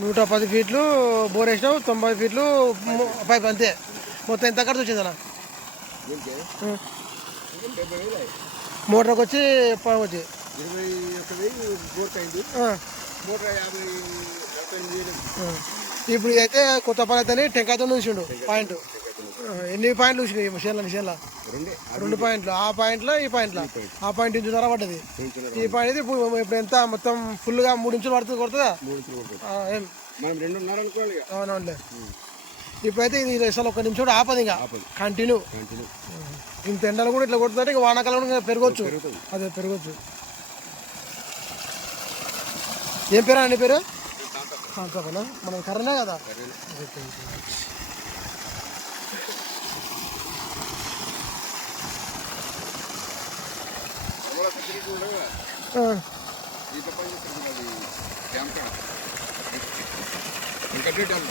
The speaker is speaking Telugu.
నూట పది ఫీట్లు బోర్ వేసినావు తొంభై ఫీట్లు పైప్ అంతే. మొత్తం ఎంత ఖర్చు వచ్చింది అన్న. మోటార్కి వచ్చి పొలం వచ్చి. ఇప్పుడు అయితే కొత్త పని అయితే టెంకాయతో చూసిండు పాయింట్. ఎన్ని పాయింట్లు చూసినాయి మిషన్ల మిషన్ల రెండే. రెండు పాయింట్లు. ఆ పాయింట్లో ఈ పాయింట్లో? ఆ పాయింట్ ఇంచున్నర పడ్డది. ఈ పాయింట్ ఇది ఇప్పుడు ఇప్పుడు ఎంత? మొత్తం ఫుల్గా మూడు ఇంచులు పడుతుంది కొడుతుందా? ఏం? అవునవునులే. ఇప్పుడైతే ఇది అసలు ఒక నిమిషం కూడా ఆపదు ఇంకా. కంటిన్యూ ఇంత ఎండలు కూడా ఇట్లా కొడుతుంటే ఇంకా వానాకాలం ఇంకా పెరగవచ్చు అదే పెరగవచ్చు ఏం పేరా అండి పేరు? కాంతపనా మన కర్రనే కదా. ఈ పక్క డ్యామ్ కాడ. వెంకటరెడ్డి డ్యామ్